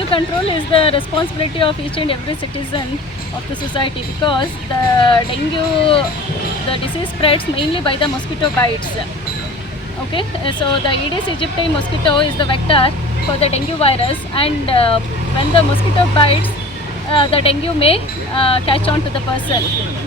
dengue control is the responsibility of each and every citizen of the society, because the dengue, the disease spreads mainly by the mosquito bites. Okay, so the Aedes aegypti mosquito is the vector for the dengue virus, and when the mosquito bites, the dengue may catch on to the person,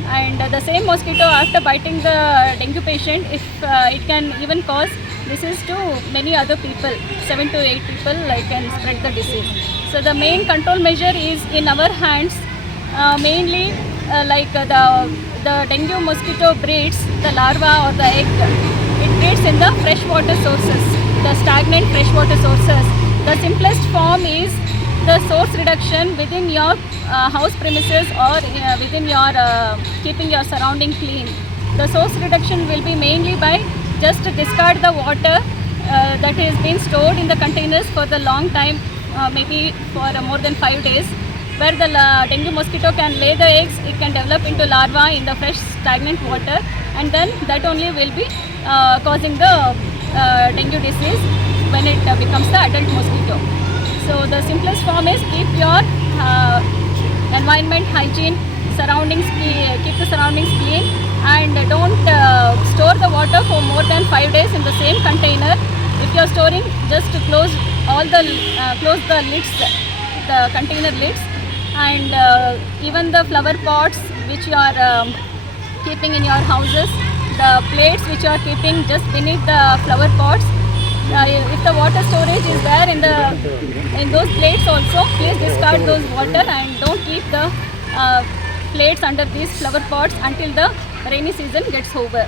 and the same mosquito, after biting the dengue patient, if it can even cause disease to many other people, 7 to 8 people can spread the disease. So the main control measure is in our hands. Mainly the dengue mosquito breeds the larva or the egg. It breeds in the freshwater sources, the stagnant freshwater sources. The simplest form is the source reduction within your house premises, or within your keeping your surrounding clean. The source reduction will be mainly by just discard the water that has been stored in the containers for the long time, maybe for more than 5 days, where the dengue mosquito can lay the eggs. It can develop into larva in the fresh stagnant water, and then that only will be causing the dengue disease when it becomes the adult mosquito. So the simplest form is keep your environment hygiene, keep the surroundings clean, and don't store the water for more than 5 days in the same container. If you are storing, just to close the lids, the container lids, and even the flower pots which you are keeping in your houses, the plates which you are keeping just beneath the flower pots. If the water storage is there in those plates also, please discard those water, and don't keep the plates under these flower pots until the rainy season gets over.